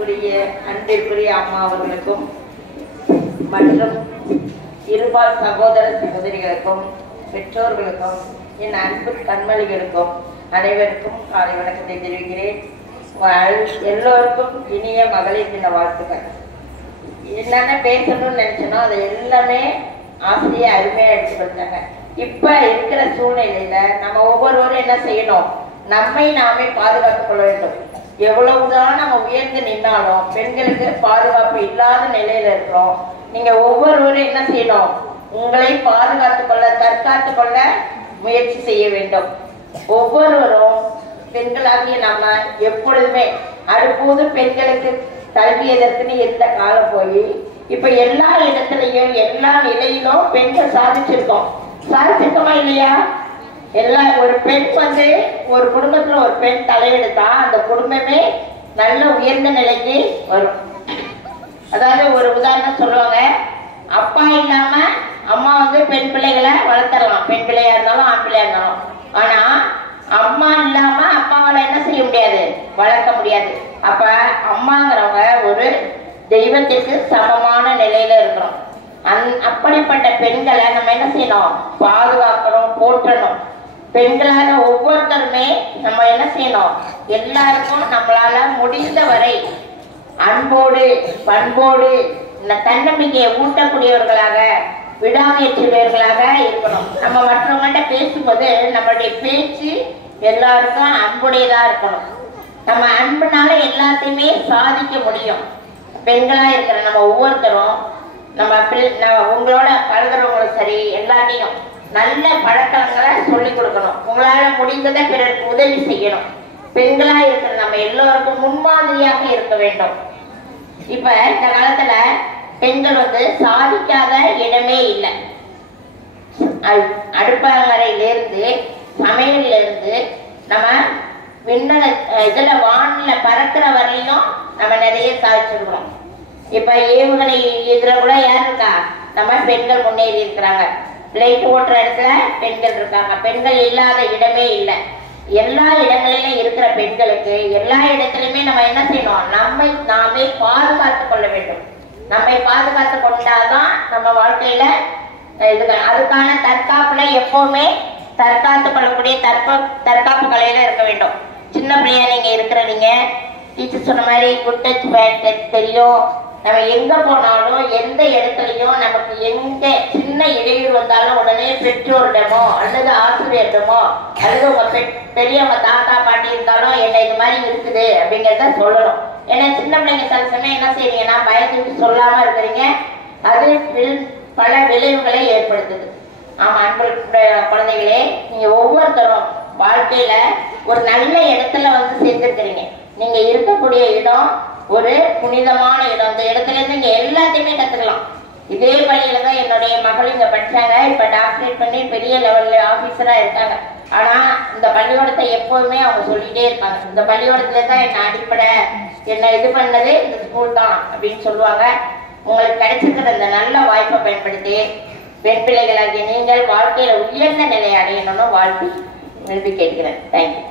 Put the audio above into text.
மதிப்புக்குரிய அன்பிற்குரிய அம்மா அவர்களுக்கும் மற்றும் இருபால் சகோதர சகோதரிகளுக்கும் பெற்றோர்களுக்கும் என் அன்பு கண்மணிகளுக்கும் அனைவருக்கும் காலை வணக்கத்தை தெரிவிக்கிறேன். எல்லோருக்கும் இனிய மகளிர் தின வாழ்த்துக்கள். என்னென்ன பேசணும்னு நினைச்சனோ அதை எல்லாமே ஆசிரியர் அருமையா எடுத்து கொடுத்தாங்க. இப்ப இருக்கிற சூழ்நிலையில நம்ம ஒவ்வொருவரும் என்ன செய்யணும், நம்மை நாமே பாதுகாத்துக் கொள்ள வேண்டும். எவ்வளவுதான் நம்ம உயர்ந்து நின்னாலும் பெண்களுக்கு பாதுகாப்பு இல்லாத நிலையில இருக்கிறோம். நீங்க ஒவ்வொருவரும் என்ன செய்யணும், உங்களை பாதுகாத்துக் கொள்ள தற்காத்துக் கொள்ள முயற்சி செய்ய வேண்டும். ஒவ்வொருவரும் பெண்களாகிய நம்ம எப்பொழுதுமே அடுப்போது பெண்களுக்கு கல்வி எதற்குன்னு எந்த காலம் போய் இப்ப எல்லா இடத்துலயும் எல்லா நிலையிலும் பெண்கள் சாதிச்சிருக்கோமா இல்லையா? எல்லா ஒரு பெண் ஒரு குடும்பத்துல ஒரு பெண் தலையெடுத்தா அந்த குடும்பமே நல்ல உயர்ந்த நிலைக்கு வரும். அதாவது ஒரு உதாரணம் சொல்லுவாங்க, அப்பா இல்லாம அம்மா பெண் பிள்ளைகளை வளர்த்தரலாம், பெண் பிள்ளையா இருந்தாலும் ஆண் பிள்ளையா இருந்தாலும். ஆனா அம்மா இல்லாம அப்பாவால என்ன செய்ய முடியாது, வளர்க்க முடியாது. அப்ப அம்மாங்கிறவங்க ஒரு தெய்வத்திற்கு சமமான நிலையில இருக்கிறோம். அப்படிப்பட்ட பெண்களை நம்ம என்ன செய்யணும், பாதுகாக்கணும், போற்றணும். பெண்களாக ஒவ்வொருத்தருமே நம்ம என்ன செய்யணும், எல்லாருக்கும் நம்மளால முடிந்த வரை அன்போடு பண்போடு தன்னம்பிக்கையை ஊட்டக்கூடியவர்களாக விடாமுயற்சியவர்களாக இருக்கணும். நம்ம மற்றவங்கள்ட்ட பேசும்போது நம்மளுடைய பேச்சு எல்லாருக்கும் அன்புடையதா இருக்கணும். நம்ம அன்புனால எல்லாத்தையுமே சாதிக்க முடியும். பெண்களா இருக்கிற நம்ம ஒவ்வொருத்தரும் உங்களோட பழகிறவங்களும் சரி எல்லாத்தையும் நல்ல பழக்கங்களை சொல்லி கொடுக்கணும். உங்களால முடிந்ததை பிறருக்கு உதவி செய்யணும். பெண்களா இருக்கிற நம்ம எல்லோருக்கும் முன்மாதிரியாக இருக்க வேண்டும். இப்ப இந்த காலத்துல பெண்கள் சாதிக்காத இடமே இல்லை. அடுப்பங்கரையிலிருந்து சமையல்ல இருந்து நம்ம இதுல வானில பறக்கிற வரையிலும் நம்ம நிறைய சாதிச்சிருக்கிறோம். இப்ப ஏவுகணை இதுல கூட யார் இருக்கா, நம்ம பெண்கள் முன்னேறி இருக்கிறாங்க. பிளைட் ஓட்டுற இடத்துல பெண்கள் இருக்காங்க. பெண்கள் இல்லாத இடமே இல்லை. எல்லா இடங்களிலும் இருக்கிற பெண்களுக்கு எல்லா இடத்துலயுமே நம்ம என்ன செய்யணும், நம்மை நாமே பாதுகாத்துக் கொள்ள வேண்டும். நம்மை பாதுகாத்து கொண்டாதான் நம்ம வாழ்க்கையில அதுக்கான தற்காப்புல எப்பவுமே தற்காத்து கொள்ளக்கூடிய தற்காப்பு கலையில இருக்க வேண்டும். சின்ன பிள்ளையா நீங்க டீச்சர் சொன்ன மாதிரி குட் டச் பேட் டச் தெரியும். நம்ம எங்க போனாலும் எந்த இடத்துலயும் நமக்கு எங்க சின்ன இடையூறு வந்தாலும் உடனே பெற்றோரிடமோ அல்லது ஆசிரியரிடமோ அல்லது உங்க பெரியவங்க தாத்தா பாட்டி இருந்தாலும் என்ன இது மாதிரி இருக்குது அப்படிங்கிறத சொல்லணும். ஏன்னா சின்ன பிள்ளைங்க சில சமயம் என்ன செய்றீங்கன்னா பயந்துட்டு சொல்லாம இருக்கிறீங்க. அது பல விளைவுகளை ஏற்படுத்துது. ஆமா அன்பு குழந்தைகளே, நீங்க ஒவ்வொருத்தரும் வாழ்க்கையில ஒரு நல்ல இடத்துல சேர்ந்துருக்கிறீங்க. நீங்க இருக்கக்கூடிய இடம் ஒரு புனிதமான இடம். அந்த இடத்துல இருந்து நீங்க எல்லாத்தையுமே கத்துக்கலாம். இதே பள்ளியில தான் என்னுடைய மகள் இங்க படிச்சாங்க. இப்ப டாக்டரேட் பண்ணி பெரிய லெவல்ல ஆபீசரா இருக்காங்க. ஆனா இந்த பள்ளிக்கூடத்தை எப்போதுமே அவங்க சொல்லிட்டே இருப்பாங்க, இந்த பள்ளிக்கூடத்துல தான் என்ன அடிப்படை, என்ன இது பண்ணது இந்த ஸ்கூல் தான் அப்படின்னு சொல்லுவாங்க. உங்களுக்கு கிடைச்சிருக்கிற இந்த நல்ல வாய்ப்பை பயன்படுத்தி பெண் பிள்ளைகளாகிய நீங்கள் வாழ்க்கையில உயர்ந்த நிலை அடையணும்னு வாழ்த்தி விரும்பி கேட்கிறேன். தேங்க்யூ.